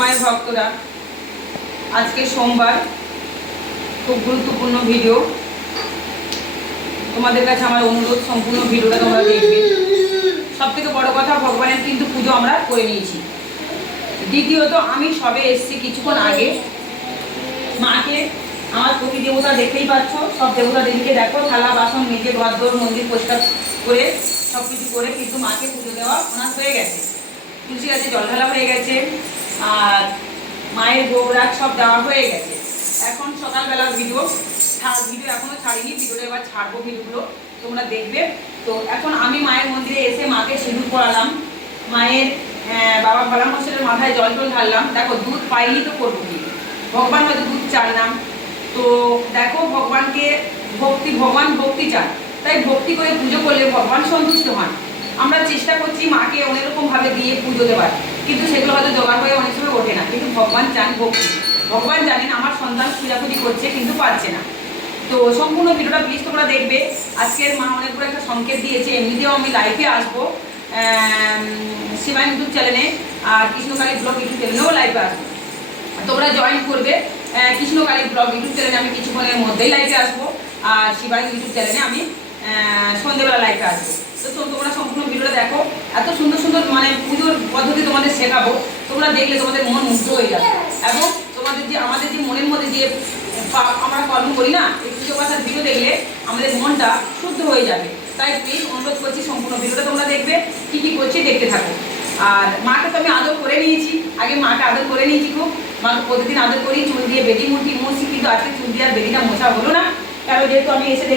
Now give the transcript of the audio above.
মায়ের ভক্তরা, আজকে সোমবার, খুব গুরুত্বপূর্ণ ভিডিও তোমাদের কাছে আমার অনুরোধ, সম্পূর্ণ ভিডিওটা তোমরা দেখবে। সব থেকে বড় কথা, ভগবানের কিন্তু পুজো আমরা করে নিয়েছি। দ্বিতীয়ত, আমি সবে এসেছি কিছুক্ষণ আগে। মাকে, আমার প্রতি দেবতা দেখতেই পাচ্ছ, সব দেবতা দেবীকে দেখো, থালা, বাসন মেজে, ঘরদোর, মন্দির পরিষ্কার করে সব কিছু করে কিন্তু মাকে পুজো দেওয়া ওনার হয়ে গেছে। তুলসী গাছে জল ঢালা হয়ে গেছে। আর মায়ের ভোগ সব দেওয়া হয়ে গেছে। এখন সকালবেলার ভিডিও ভিডিও এখনও ছাড়িনি ভিডিওটা এবার ছাড়বো ভিডিওগুলো তোমরা দেখবে। তো এখন আমি মায়ের মন্দিরে এসে মাকে সিঁদুর পড়ালাম মায়ের আহ, বাবা ভোলা মশাইয়ের মাথায় জল টল ঢাললাম। দেখো দুধ পাইনি তো করব কি? ভগবান হয়তো দুধ চাইলাম তো দেখো ভগবানকে ভক্তি ভগবান ভক্তি চান। তাই ভক্তি করে পুজো করলে ভগবান সন্তুষ্ট হন। আমরা চেষ্টা করছি মাকে অনেক রকম ভাবে দিয়ে পুজো দেওয়ার কিন্তু সেগুলো হয়তো জোগাড় হয়ে অনেক সময় ওঠে না। কিন্তু ভগবান চান ভক্তি। ভগবান জানেন আমার সন্তান পূজাপুজি করছে, কিন্তু পারছে না। তো সম্পূর্ণ ভিডিওটা প্লিজ তোমরা দেখবে। আজকের মা অনেকগুলো একটা সংকেত দিয়েছে। এমনিতেও আমি লাইফে আসব শিবাই ইউটিউব চ্যানেলে আর কৃষ্ণকালী ব্লগ ইউটিউব চ্যানেলেও লাইভে আসব। তোমরা জয়েন করবে। কৃষ্ণকালী ব্লগ ইউটিউব চ্যানেলে আমি কিছুক্ষণের মধ্যেই লাইভে আসব। আর শিবাই ইউটিউব চ্যানেলে আমি সন্ধ্যেবেলা লাইভে আসব। তো তোমরা সম্পূর্ণ ভিডিওটা দেখো। এত সুন্দর সুন্দর মানে পুজোর পদ্ধতি তোমাদের শেখাবো। তোমরা দেখলে তোমাদের মন মুগ্ধ হয়ে যাবে। এবং তোমাদের যে আমাদের যে মনের মধ্যে যে আমরা কর্ম করি না এই পুজো পাশার ভিডিও দেখলে আমাদের মনটা শুদ্ধ হয়ে যাবে। তাই প্লিজ অনুরোধ করছি সম্পূর্ণ ভিডিওটা তোমরা দেখবে কি কি করছি দেখতে থাকো। আর মাকে তো আমি আদর করে নিয়েছি। আগে মাকে আদর করে নিয়েছি খুব। মাকে প্রতিদিন আদর করি চুল দিয়ে বেদি মুঠি মুছি কিন্তু আজকে চুল দিয়ে আর বেদিটা মোছা হলো না। কারণ যেহেতু আমি এসে দেখি